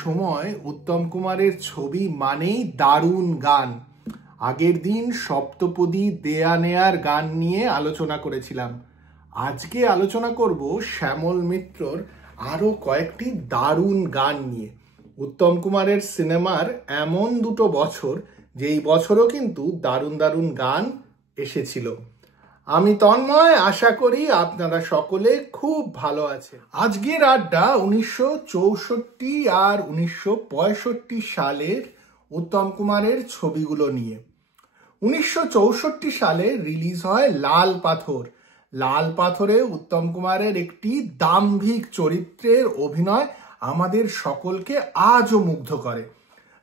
সময় উত্তম কুমারের ছবি মানেই দারুণ গান। আগের দিন সপ্তপদী দেয়া নেয়ার গান নিয়ে আলোচনা করেছিলাম। আজকে আলোচনা করব শ্যামল মিত্রর আরো কয়েকটি দারুণ গান নিয়ে। উত্তম কুমারের সিনেমার এমন দুটো বছর যেই বছরও কিন্তু দারুণ দারুণ গান এসেছিল। আমি তন্ময়, আশা করি আপনারা সকলে খুব ভালো আছেন। আজকের আড্ডা 1964 আর 1965 সালের উত্তম কুমারের ছবিগুলো নিয়ে। 1964 সালে রিলিজ হয় লাল পাথর। লাল পাথরে উত্তম কুমারের একটি দাম্ভিক চরিত্রের অভিনয় আমাদের সকলকে আজও মুগ্ধ করে।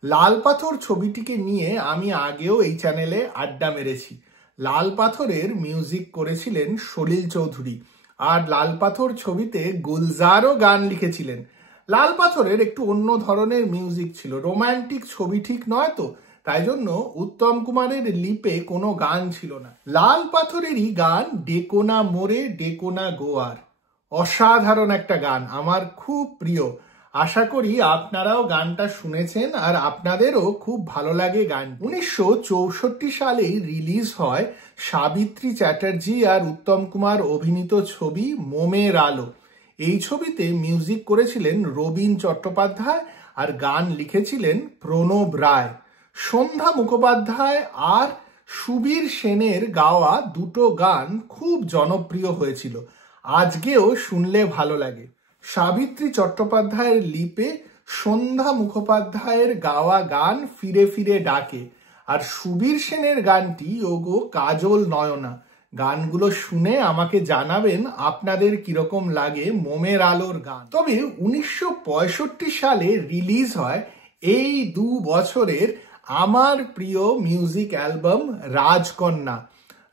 লাল পাথর ছবিটিকে নিয়ে আমি আগেও এই চ্যানেলে আড্ডা মেরেছি। লাল পাথরের মিউজিক করেছিলেন সলিল চৌধুরী, আর লাল পাথর ছবিতে গুলজারও গান লিখেছিলেন। লাল পাথরের একটু অন্য ধরনের মিউজিক ছিল, রোমান্টিক ছবি ঠিক নয় তো, তাই জন্য উত্তম কুমারের লিপে কোনো গান ছিল না। লাল পাথরেরই গান ডেকোনা মোরে ডেকোনা গোয়ার, অসাধারণ একটা গান, আমার খুব প্রিয়। আশা করি আপনারাও গানটা শুনেছেন আর আপনাদেরও খুব ভালো লাগে গান। 1964 সালেই রিলিজ হয় সাবিত্রী চ্যাটার্জি আর উত্তম কুমার অভিনীত ছবি মোমের আলো। এই ছবিতে মিউজিক করেছিলেন রবীন চট্টোপাধ্যায় আর গান লিখেছিলেন প্রণব রায়। সন্ধ্যা মুখোপাধ্যায় আর সুবীর সেনের গাওয়া দুটো গান খুব জনপ্রিয় হয়েছিল, আজকেও শুনলে ভালো লাগে। সাবিত্রী চট্টোপাধ্যায়ের লিপে সন্ধ্যা মুখোপাধ্যায়ের গাওয়া গান ফিরে ফিরে ডাকে, আর সুবীর সেনের গানটি ওগো কাজল নয়না। গানগুলো শুনে আমাকে জানাবেন আপনাদের কিরকম লাগে মোমের আলোর গান। তবে 1965 সালে রিলিজ হয় এই দু বছরের আমার প্রিয় মিউজিক অ্যালবাম রাজকন্যা।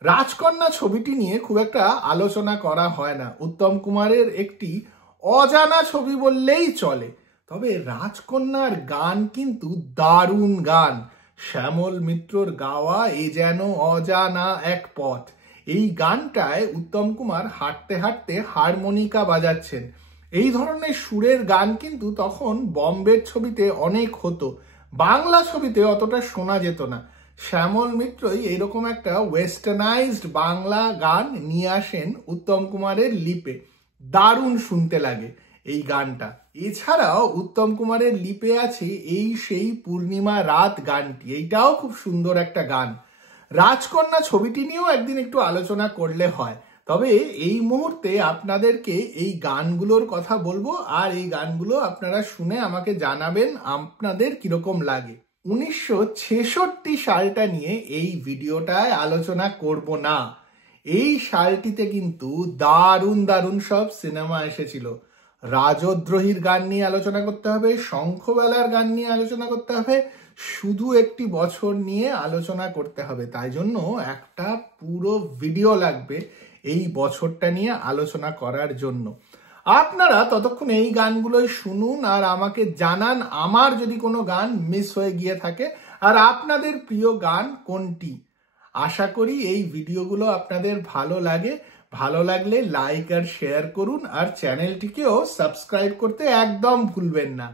রাজকন্যা ছবিটি নিয়ে খুব একটা আলোচনা করা হয় না, উত্তম কুমারের একটি অজানা ছবি বললেই চলে। তবে রাজকন্যার গান কিন্তু দারুণ গান। শ্যামল মিত্রর গাওয়া এ যেন অজানা এক পথ, এই গানটায় উত্তম কুমার হাঁটতে হাঁটতে হারমোনিকা বাজাচ্ছেন। এই ধরনের সুরের গান কিন্তু তখন বম্বের ছবিতে অনেক হতো, বাংলা ছবিতে অতটা শোনা যেত না। শ্যামল মিত্রই এরকম একটা ওয়েস্টার্নাইজড বাংলা গান নিয়ে আসেন উত্তম কুমারের লিপে, দারুণ শুনতে লাগে এই গানটা। এছাড়াও উত্তম কুমারের লিপে আছে এই সেই পূর্ণিমা রাত গানটি, এইটাও খুব সুন্দর একটা গান। রাজকন্যা ছবিটি নিয়েও একদিন একটু আলোচনা করলে হয়, তবে এই মুহূর্তে আপনাদেরকে এই গানগুলোর কথা বলবো, আর এই গানগুলো আপনারা শুনে আমাকে জানাবেন আপনাদের কিরকম লাগে। 1966 সালটা নিয়ে এই ভিডিওটায় আলোচনা করব না। এই সালটিতে কিন্তু দারুণ দারুণ সব সিনেমা এসেছিল। রাজদ্রোহীর গান নিয়ে আলোচনা করতে হবে, শঙ্খবেলার গান নিয়ে আলোচনা করতে হবে, শুধু একটি বছর নিয়ে আলোচনা করতে হবে। তাই জন্য একটা পুরো ভিডিও লাগবে এই বছরটা নিয়ে আলোচনা করার জন্য। আপনারা ততক্ষণ এই গানগুলোই শুনুন আর আমাকে জানান আমার যদি কোনো গান মিস হয়ে গিয়ে থাকে আর আপনাদের প্রিয় গান কোনটি। আশা করি এই ভিডিওগুলো আপনাদের ভালো লাগে। ভালো লাগলে লাইক আর শেয়ার করুন, আর চ্যানেলটিকেও সাবস্ক্রাইব করতে একদম ভুলবেন না।